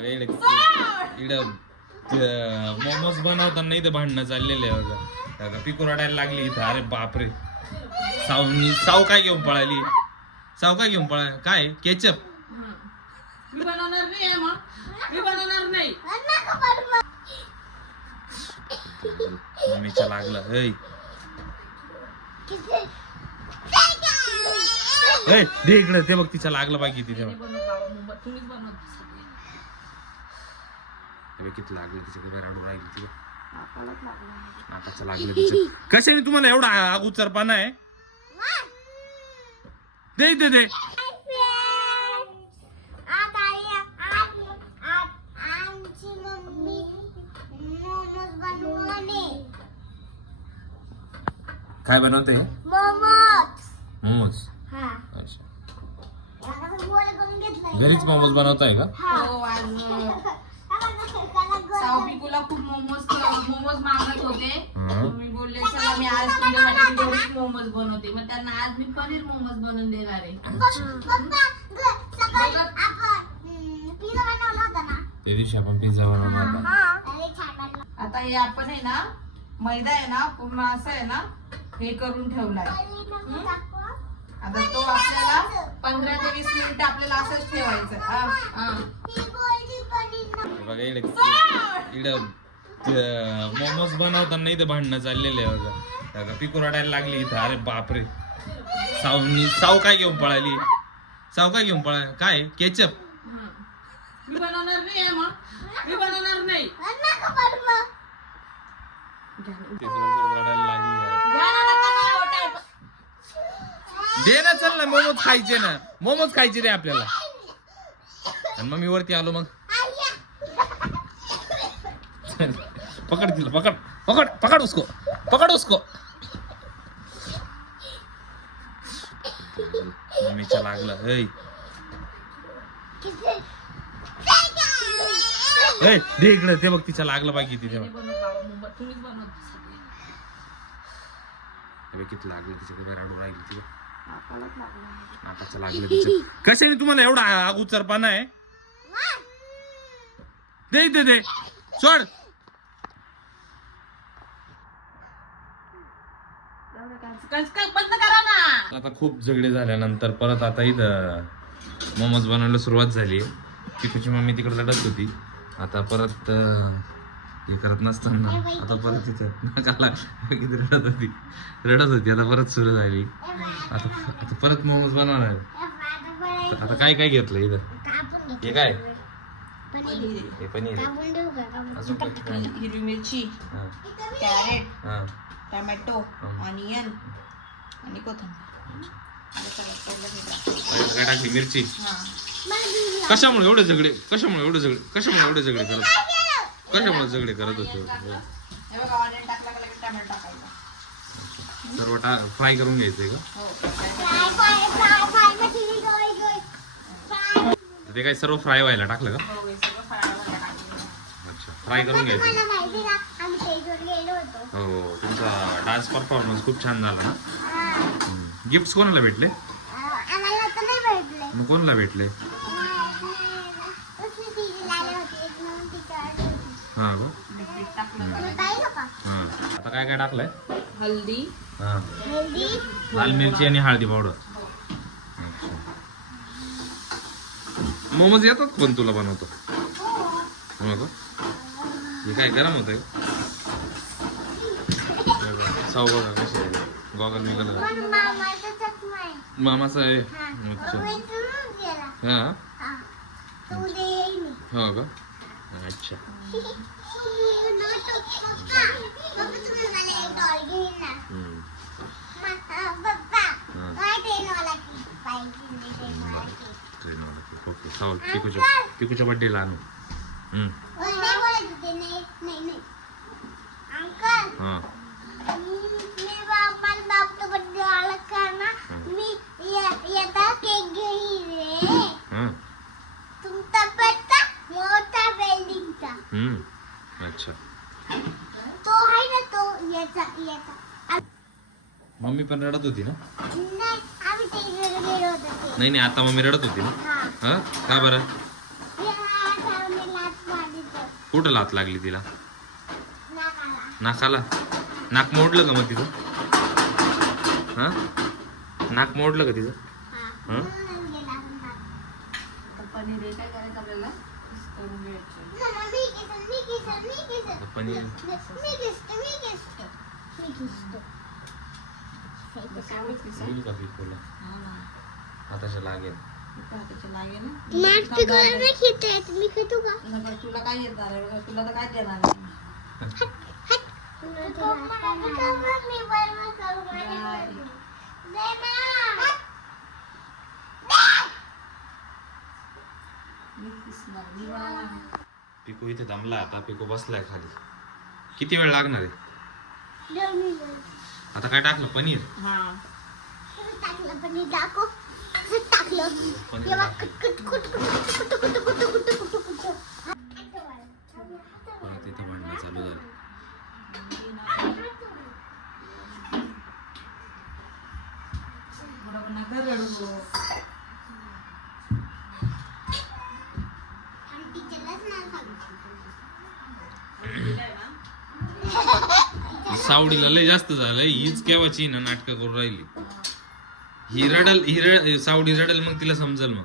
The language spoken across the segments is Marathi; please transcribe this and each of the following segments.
बघा इकडे मोमोज बनवताना इथं भांडणं चाललेले आहे बघा. पिकू रडायला लागली इथं. अरे बापरे, साव काय घेऊन पळाली? साव काय घेऊन पळा? काय केचप? मी बनवणार नाही, मग मी बनवणार नाही. मम्मीच्या लागलं. दे इकडे, ते बघ तिच्या लागलं बाकी तिथे तुम्हीच बनवत किती लागलं तिच्या रडू राहिली तिथे. नाकाचं लागलं तिचं. कशाने तुम्हाला एवढा अगोचरपणा आहे? दे दे दे. काय बनवते? मोमोज. अच्छा, घरीच मोमोज बनवताय का? सावपिकूला खूप मोमोज मागत होते. मी बोलले चला मी आज तुमच्यासाठी घरीच मोमोज बनवते. मग त्यांना आज मी पनीर मोमोज बनवून देणार आहे. ते दिवशी आपण पिझ्झा बनवणार. आता हे आपण आहे ना, मैदा आहे ना पूर्ण असं आहे ना हे करून ठेवलाय. आता तो आपल्याला 15 ते 20 मिनिट आपल्याला असंच ठेवायचं. बघा इकडे मोमोज बनवताना इथं भांडणं चाललेले आहे बघा. पिकू रडायला लागली इथं. अरे बापरे, साव काय घेऊन पळाली? साव काय घेऊन पळा? काय केचप? मी बनवणार नाही, मग मी बनवणार नाही. रडायला लागली. दे ना, चल ना, मोमोज खायचे ना, मोमोज खायचे रे आपल्याला. आणि मग मी वरती आलो. मग पकड तिला, पकड पकड पकड उसको, पकड उसको. मम्मीच्या लागलं. दे इकडे, ते बघ तिच्या लागलं बाकी तिथे. तुम्हीच बनवत किती लागलं तिच्या रडू राहिली तिथे. नाकाचं लागलं तिचं. कशाने तुम्हाला एवढा अगोचरपणा आहे? दे दे दे, सोड. बंद करा ना. आता खूप झगडे झाल्यानंतर परत आता इथं मोमोज बनवायला सुरुवात झाली. पिकूची मम्मी तिकडे लढत होती. आता परत हे करत नसताना आता परत तिथं नाकाला किती रडत होती. आता परत सुरू झाली. आता परत मोमोज बनवणार. आता काय काय घेतलं इथं? हे काय? हे पनीर, हिरवी मिरची, कॅरेट, टोमॅटो, ऑनियन आणि कोथिंबीर. काय टाकली? मिरची. कशामुळे एवढे झगडे? कशामुळे एवढे झगडे? कशामुळे एवढे झगडे करत? कशामुळे झगडे करत होते? सर्व फ्राय करून घ्यायचंय का? ते काय सर्व फ्राय व्हायला टाकलं का? अच्छा, फ्राय करून घ्यायचं. हो, तुमचा डान्स परफॉर्मन्स खूप छान झाला ना. गिफ्ट कोणाला भेटले? मग कोणाला भेटले? हा, आता काय काय टाकलंय? हल्दी, लाल मिरची आणि हळदी पावडर. मोमोज येतात पण तुला बनवतो? हो का? हे काय गरम होतंय? साव बघा कसे आहे. गॉगल निघाल मामाचा आहे. अच्छा, हा, हो का? अच्छा, पिकूच्या बड्डेला आणू. हा, अच्छा. मम्मी पण रडत होती ना? नाही नाही, आता मम्मी रडत होती ना? हा, का बरं? कुठं लात लागली तिला? नाकाला. नाक मोडलं का मग तिचं? हा, नाक मोडलं का तिचं? हा, पनीर हे काय करायचं आपल्याला करून घ्यायचं. पनीर होईल का पिकोला? आताच्या लागेल. तुला काय येणार आहे? तुला तर काय देणार नाही. पिकू इथे दमला आता. पिकू बसलाय खाली. किती वेळ लागणार आहे? आता काय टाकलं? पनीर. पनीर टाकलं. तिथे भांडणं चालू झालं. सावडीला लय जास्त झालंय. हीच केव्हाची ना नाटकं करून राहिली. ही रडल सावडी रडल मग तिला समजल मग.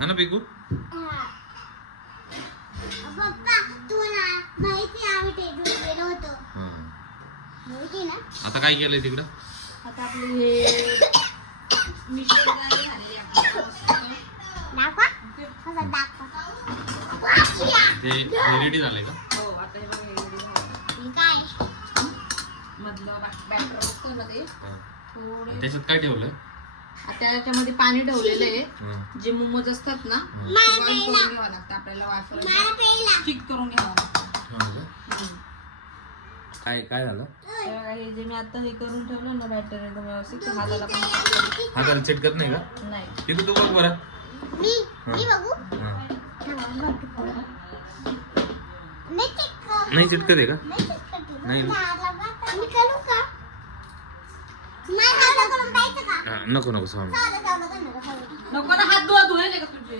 हा ना पिकू? आता काय केलंय तिकडं? आता आपले हे मिश्रण झालेलं आहे ते रेडी झालंय का? हो, आता हे बघा, हे ready झालं. मधलं बॅटर असतं ना ते थोडे. त्याच्यात काय ठेवलंय? आता याच्यामध्ये पाणी ठेवलेलं आहे. हा. जे मोमोज असतात ना ते बॉईल करून घ्यावं लागतं आपल्याला. वाफर स्टिक करून घ्यावं लागतं. काय काय झालं? तर हे जे मी आता हे करून ठेवलं ना बॅटर एकदम व्यवस्थित, हाताला पण हाताला चिटकत नाही का? नाही. तिथं तू बघ बरं. हा. नाही चिटकत आहे का? नाही ना. हा, नको नको स्वामी. नको ना, हात धुवायला का तुझे?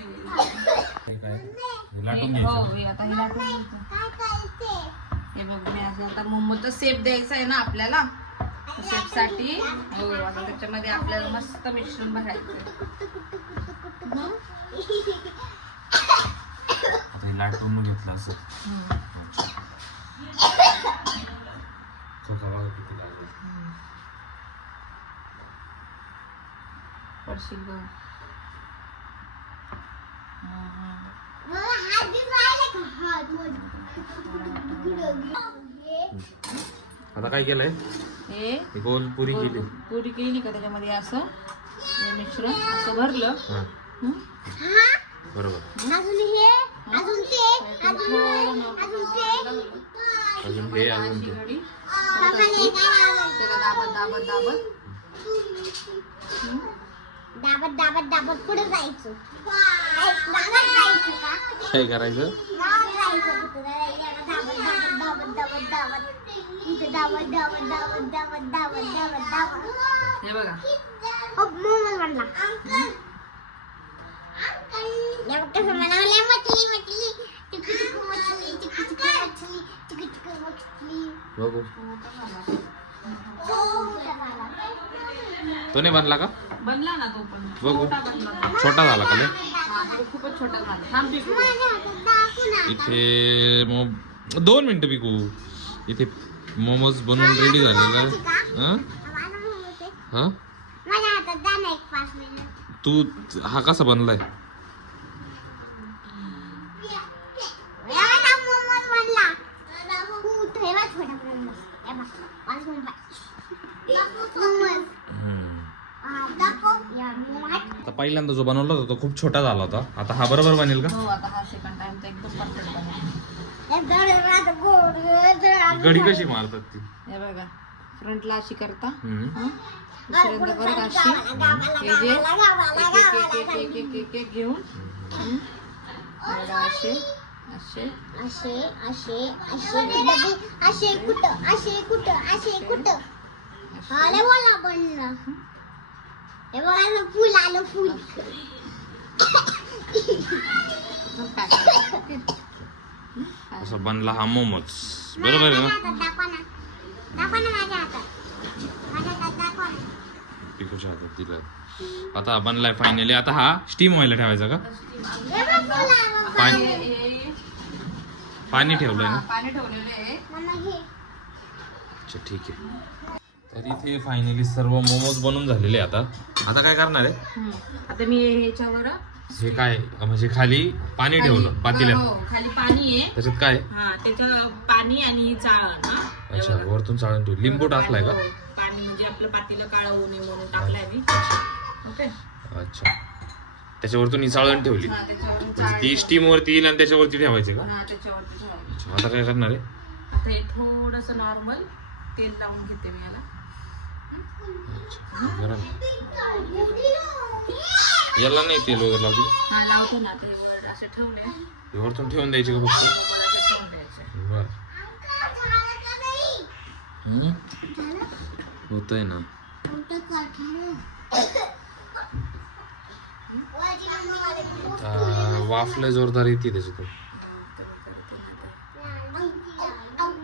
लाटून हो, घ्यायचं. हे आता हे लाटून घ्यायचं. हे बघ, मी आता मोमोचा शेप द्यायचा आहे ना आपल्याला. शेप साठी हो, आता त्याच्यामध्ये आपल्याला मस्त मिश्रण भरायचं. आता हे लाटून घेतलं असं. चोखा बघा किती लागला. पडशील बघ. आता काय केलंय? हे गोल पुरी केली. पुरी केली का त्याच्यामध्ये असं हे मिश्रण असं भरलं. हा, हं? बरोबर. अजून हे अजून ते अजून अजून हे अजून अशी ते. घडी त्याला दाबत दाबत दाबत दाबत दाबत दाबत पुढे जायचं. दाबत जायचं का? काय करायचं? दाबत जायचं कुठं? दाबत दाबत दाबत दाबत दाबत इथे दाबत दाबत दाबत दाबत दाबत दाबत दाबत. हे बघा. मोमोज बनला. कसं बनवलं? मछली मछली चिकू चिकू मछली चिकू चिकू मछली चिकू चिकू मछली. बघू. तो झाला. तो नाही बनला का? बनला ना तो पण. बघू. छोटा बनला तो. छोटा झाला का लय? हा, तो खूपच छोटा झाला. थांब पिकू. माझ्या हातात दाखवू ना. इथे 2 मिनिटं पिकू. इथे मोमोज बनवून रेडी झालेला आहे. हा? माझा मोमोज आहे. हा? माझ्या हातात द्या ना एक 5 मिनिट. तू हा कसा बनलाय? एवढा मोमोज बनला. खूप ठेवा छोटा मोमोज. हे बघ, 5 मिनिट. मोमोज. दाखव. या मोमोज. आता पहिल्यांदा जो बनवला होता तो खूप छोटा झाला होता. आता हा बरोबर बनेल का? हो, आता हा सेकंड टाइम तर एकदम परफेक्ट बनला. गडी कशी मारतात ती? हे बघा, फ्रंटला अशी करता. हम्म. हं? दुसऱ्यांदा परत अशी. हे जे एक घेऊन हं? बघा, असे असे असे असे असे डबे असे कुठं असे कुठं असे कुठं आले बोला बनलं. हे बघा ना, फुल आलं फुल. एकदम pack. ओके. असा बनला हा मोमोज. बरोबर आहे ना? दाखवा ना माझ्या हातात. माझ्या हातात दाखवा ना. पिकूच्या हातात दिलं. आता हा बनलाय फायनली. आता हा स्टीम व्हायला ठेवायचा का? पाणी पाणी ठेवलंय ना? पाणी ठेवलेलं आहे. मम्मा घे. अच्छा ठीक आहे. तर इथे फायनली सर्व मोमोज बनून झालेले आता. आता काय करणार आहे? आता मी ह्याच्यावर हे काय म्हणजे खाली पाणी ठेवलं पातेल्यात. हो, खाली पाणी आहे. त्याच्यात काय? हा त्याचं पाणी आणि चाळण. हा अच्छा वरतून चाळून ठेवली. लिंबू टाकलाय का? हो, पाणी म्हणजे आपलं पातेलं काळं होऊ नये म्हणून टाकलाय मी. ओके. अच्छा त्याच्यावरतून ही चाळण ठेवली. हा त्याच्यावरून म्हणजे ती स्टीम वरती येईल आणि त्याच्यावरती ठेवायचे का? हा त्याच्यावरती ठेवायचं. अच्छा आता काय करणार आहे? आता हे थोडंसं नॉर्मल तेल लावून घेते मी याला. अच्छा गरम. याला नाही तेल वगैरे लावते? हा लावतो ना. ते वर असं ठेवले. हे वरतून ठेवून द्यायचे का फक्त? ठेवून द्यायचं. बर होतंय ना. वाफलं जोरदार येते त्याच्यातून.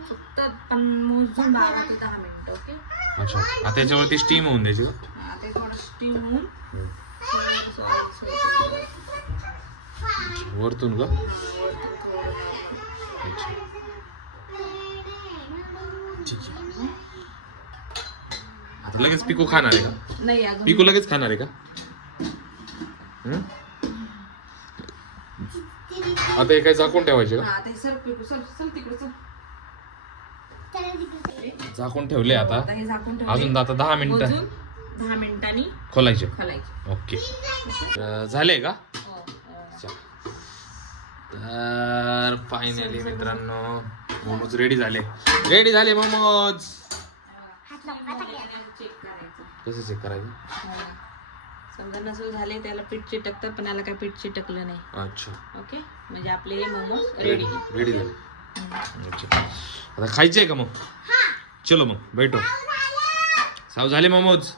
फक्त मोजून 12 ते 10 मिनिटं. ओके. अच्छा आता त्याच्यावरती स्टीम होऊन द्यायची का? हा ते थोडं स्टीम होऊन वरतून का? अच्छा ठीक आहे. आता लगेच पिकू खाणार आहे का? नाही अजून. पिकू लगेच खाणार आहे का? आता हे काय झाकून ठेवायचे का? हा ते सर पिकू सर चल तिकडे चल. झाकून ठेवले आता. आता हे झाकून ठेवले. अजून आता 10 मिनिटं मोजून 10 मिनिटांनी खोलायचे. खालायचे. ओके झाले का? हो, अच्छा. तर फायनली मित्रांनो मोमोज रेडी झाले. रेडी झाले मोमोज. चेक करायचं. कसं चेक करायचं? समजा नसेल झाले त्याला पीठ चिटकतं पण याला काय पीठ चिटकलं नाही. अच्छा ओके म्हणजे आपले मोमोज रेडी. रेडी झाले. अच्छा आता खायचे का मग? चलो मग बैठो. साव झाले मोमोज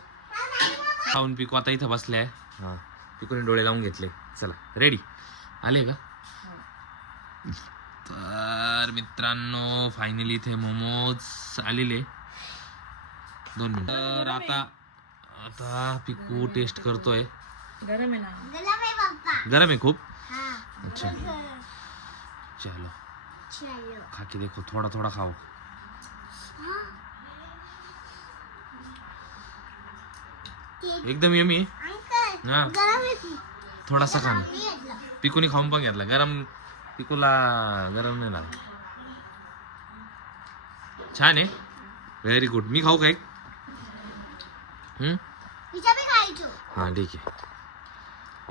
खाऊन. पिकू आता इथं बसलाय. हा पिकूने डोळे लावून घेतले. चला रेडी आले का? तर मित्रांनो फायनली इथे मोमोज आलेले. 2 मिनिट. तर आता पिकू टेस्ट करतोय. गरम आहे ना. गरम आहे खूप. हाँ, अच्छा चलो चलो. खा के देखो. थोड़ा थोड़ा खाओ. एकदम यमी. अंकल हा गरम आहे खूप. थोडासा खा ना. मी घेतलं. पिकूने खाऊन पण घेतला. गरम पिकूला गरम नाही लागला. छान आहे. Very good. मी खाऊ काय? पिझ्झा भी खायचो. हा ठीक आहे.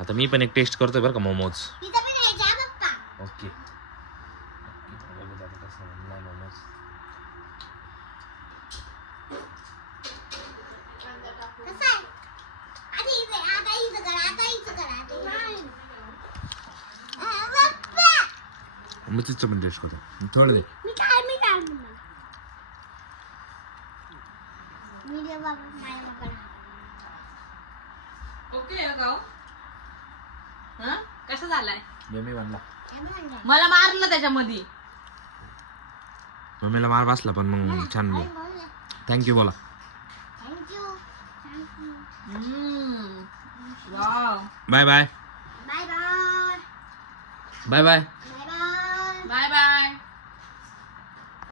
आता मी पण एक टेस्ट करतोय बरं का मोमोज. पिझ्झा भी खायचा आहे पप्पा. ओके कसं आहे? आता इथं करा. पप्पा. मग तिचं पण टेस्ट करतो. थोडं दे. मी काय मी दे बाबा माझ्या बाबाला. ओके गाव. हा कसा झालाय? यमी बनला. काय म्हणताय? मला मारलं त्याच्यामध्ये. मम्मीला मार बसला पण मग छान. थँक्यू बोला. Thank you. Wow. Bye bye. Bye bye. Bye bye.